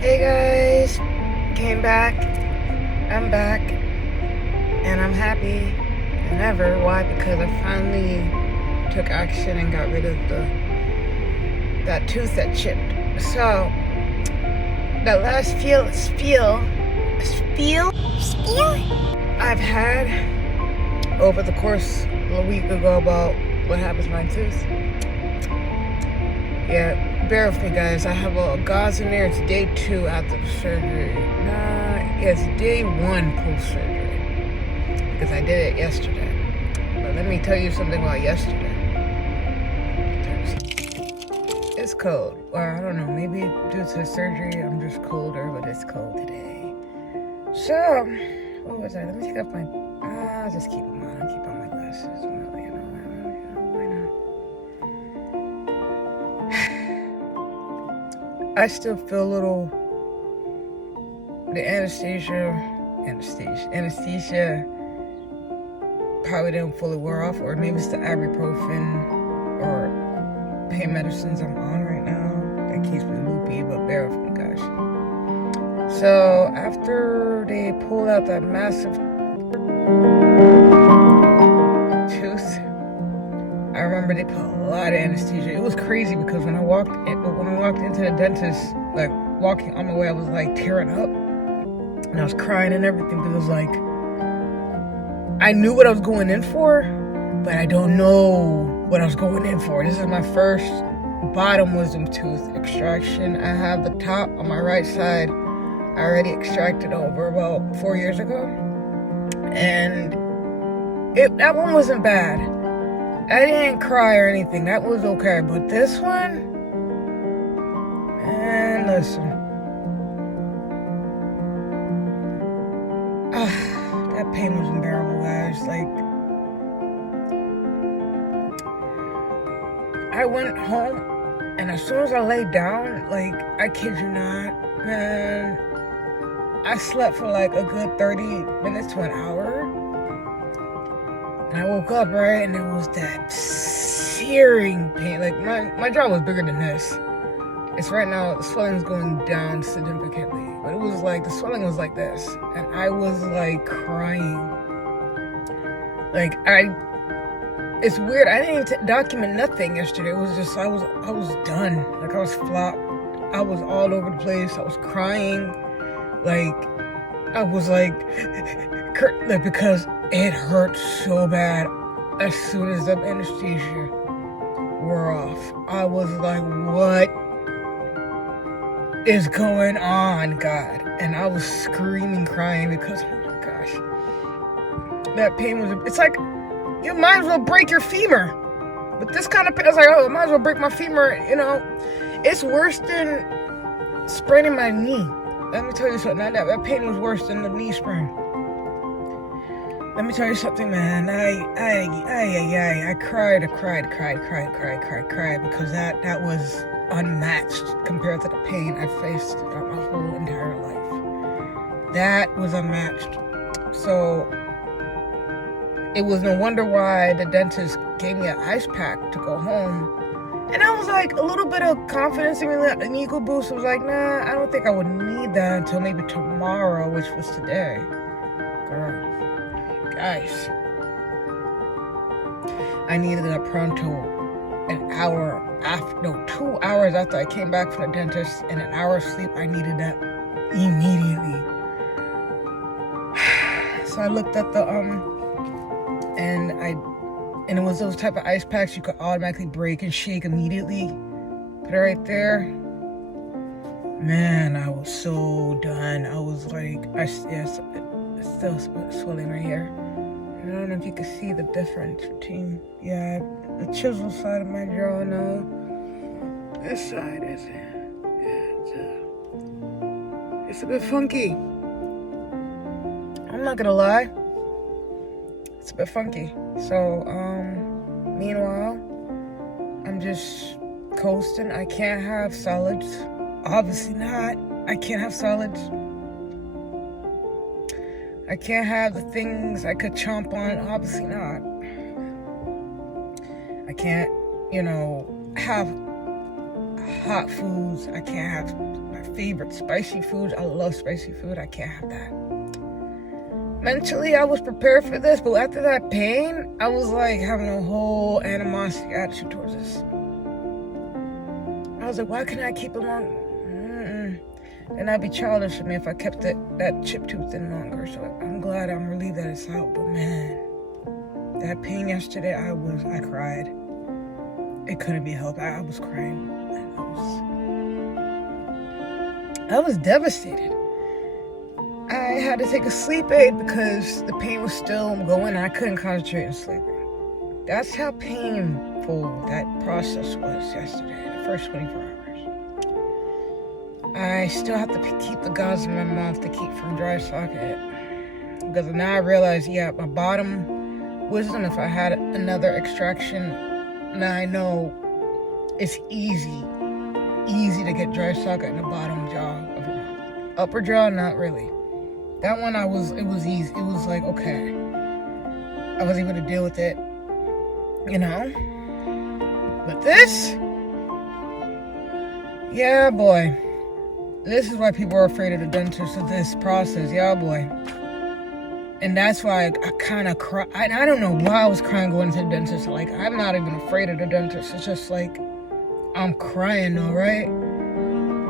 Hey guys, came back. I'm back, and I'm happy than ever. Why? Because I finally took action and got rid of that tooth that chipped. So that last spiel I've had over the course of a week ago about what happens to my tooth. Yeah, bear with me, guys. I have a gauze in there. It's day 2 after the surgery. It's day 1 post-surgery because I did it yesterday. But let me tell you something about yesterday. It's cold. Or I don't know, maybe due to the surgery, I'm just colder, but it's cold today. So, what was I? Let me take off my... I'll just keep them on. I'll keep on my glasses. Why not? I still feel a little... The anesthesia probably didn't fully wear off, or maybe it's the ibuprofen or pain medicines I'm on right now that keeps me loopy, but bear with me, guys. So after they pulled out that massive tooth, I remember they put a lot of anesthesia. It was crazy because when I walked into the dentist, like walking on my way, I was like tearing up. And I was crying and everything because it was like, I knew what I was going in for, but I don't know what I was going in for. This is my first bottom wisdom tooth extraction. I have the top on my right side. I already extracted over about 4 years ago. And that one wasn't bad. I didn't cry or anything. That was okay. But this one, man, listen. That pain was unbearable, guys. Like, I went home, and as soon as I laid down, like, I kid you not, man, I slept for like a good 30 minutes to an hour. And I woke up, right, and it was that searing pain. Like, my jaw was bigger than this. It's right now, the swelling's going down significantly. But it was like, the swelling was like this. And I was like crying. Like, it's weird. I didn't document nothing yesterday. It was just, I was done. Like, I was flopped. I was all over the place. I was crying. Like, I was like because it hurt so bad. As soon as the anesthesia wore off, I was like, what is going on, God? And I was screaming, crying because, oh my gosh, that pain was, it's like, you might as well break your femur. But this kind of pain, I was like, oh, I might as well break my femur, you know. It's worse than spraining my knee. Let me tell you something, that pain was worse than the knee sprain. Let me tell you something, man. I cried because that was unmatched compared to the pain I faced throughout my whole entire life. That was unmatched. So it was no wonder why the dentist gave me an ice pack to go home. And I was like, a little bit of confidence in me, an ego boost. I was like, nah, I don't think I would need that until maybe tomorrow, which was today. Girl, guys, I needed a pronto an hour after, no, 2 hours after I came back from the dentist, and an hour of sleep. I needed that immediately. So I looked at the, and it was those type of ice packs you could automatically break and shake immediately. Put it right there. Man, I was so done. I was like, it's still swelling right here. I don't know if you can see the difference between, the chisel side of my jaw now. This side is, it's a bit funky. I'm not gonna lie. It's a bit funky. So, meanwhile, I'm just coasting. I can't have solids. Obviously not. I can't have solids. I can't have the things I could chomp on. Obviously not. I can't, have hot foods. I can't have my favorite spicy foods. I love spicy food. I can't have that. Mentally, I was prepared for this, but after that pain, I was like having a whole animosity attitude towards this. I was like, why can't I keep it long? And I'd be childish of me if I kept that chip tooth in longer. So I'm glad, I'm relieved that it's out. But man, that pain yesterday, I cried. It couldn't be helped. I was crying. I was devastated. I had to take a sleep aid because the pain was still going and I couldn't concentrate on sleeping. That's how painful that process was yesterday, the first 24 hours. I still have to keep the gauze in my mouth to keep from dry socket. Because now I realize, my bottom wisdom, if I had another extraction, now I know it's easy to get dry socket in the bottom jaw of your mouth. Upper jaw, not really. That one, it was easy. It was like, okay. I was able to deal with it, But this, boy. This is why people are afraid of the dentist, of this process. Boy. And that's why I kind of cry. I don't know why I was crying going to the dentist. Like, I'm not even afraid of the dentist. It's just like, I'm crying though, right?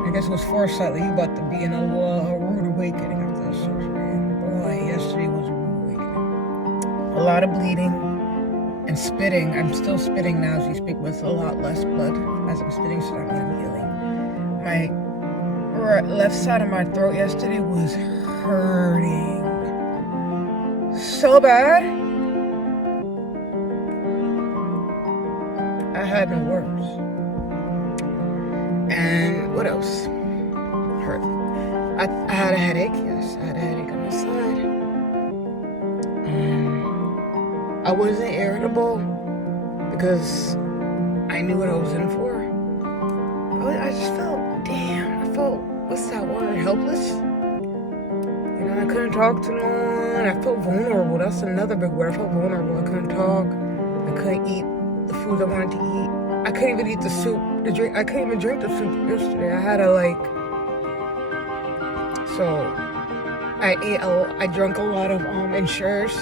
I guess it was foresight. You about to be in a rude awakening after this surgery. Boy, yesterday was a rude awakening. A lot of bleeding and spitting. I'm still spitting now as we speak, but it's a lot less blood as I'm spitting, so I'm healing. My left side of my throat yesterday was hurting so bad. I had no words. And what else hurt? I had a headache. Yes, I had a headache on my side. I wasn't irritable because I knew what I was in for. I just felt, what's that word? Helpless? I couldn't talk to no one. I felt vulnerable. That's another big word. I felt vulnerable. I couldn't talk. I couldn't eat the food I wanted to eat. I couldn't even eat the soup, the drink. I couldn't even drink the soup yesterday. I had to I drank a lot of Ensures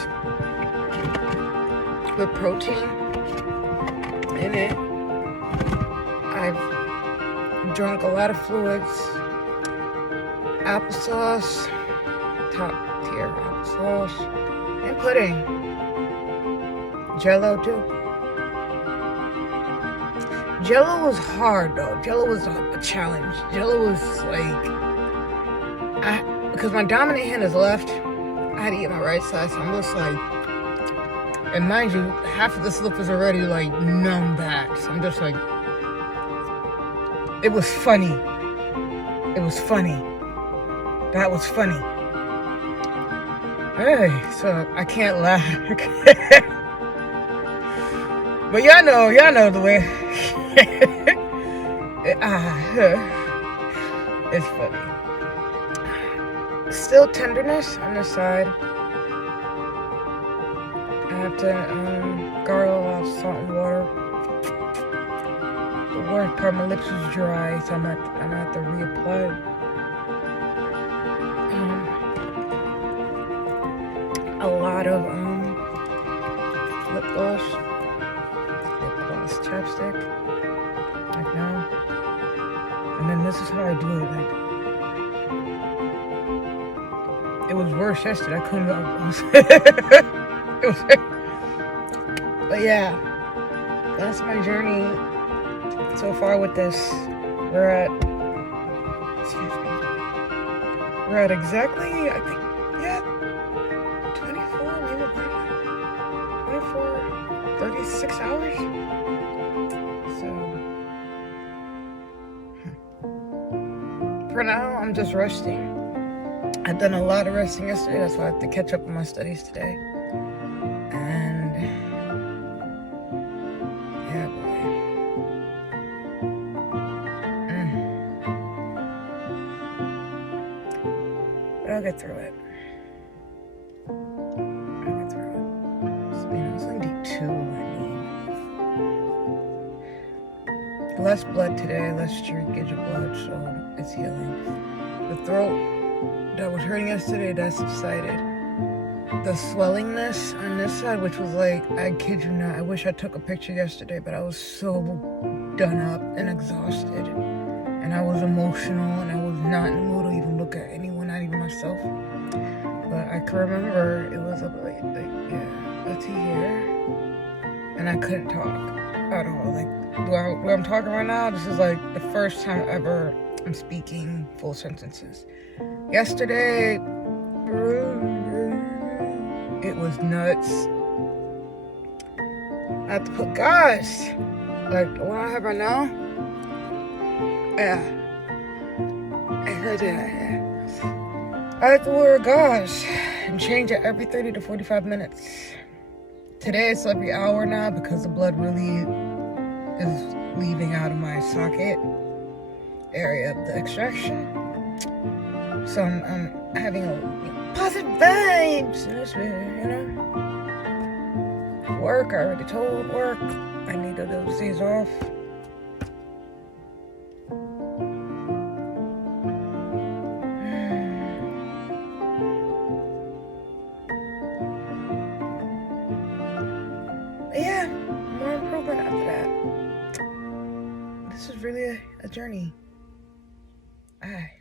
with protein in it. I've drunk a lot of fluids, applesauce, top tier applesauce, and pudding. Jello too. Jello was hard though. Jello was a challenge. Jello was because my dominant hand is left, I had to eat my right side, so I'm just and mind you, half of this lip is already numb back, so I'm just it was funny. It was funny. That was funny. Hey, so I can't laugh. But y'all know the way. It's funny. Still tenderness on this side. I have to gargle a lot of salt and water. The worst part, my lips is dry, so I'm gonna have to reapply. A lot of lip gloss, chapstick, like now. And then this is how I do it. It was worse yesterday. I couldn't. But yeah, that's my journey so far with this. We're at exactly, I think, 36 hours. So for now, I'm just resting. I've done a lot of resting yesterday. That's why I have to catch up on my studies today. And boy. But I'll get through it. It's only day 2. Less blood today, less shrinkage of blood, so it's healing. The throat that was hurting yesterday, that subsided. The swellingness on this side, which was like, I kid you not, I wish I took a picture yesterday, but I was so done up and exhausted. And I was emotional, and I was not in the mood to even look at anyone, not even myself. But I can remember it was up to here, and I couldn't talk at all. Like, where I'm talking right now, this is like the first time ever I'm speaking full sentences. Yesterday, it was nuts. I have to put gosh, like what I have right now. Yeah, I heard that. I have to wear gosh and change it every 30 to 45 minutes. Today it's every hour now because the blood really is leaving out of my socket area of the extraction. So I'm having a positive vibes in this way, you know. Work, I already told work I need those days off. Yeah, more improvement after that. This is really a journey. Aye.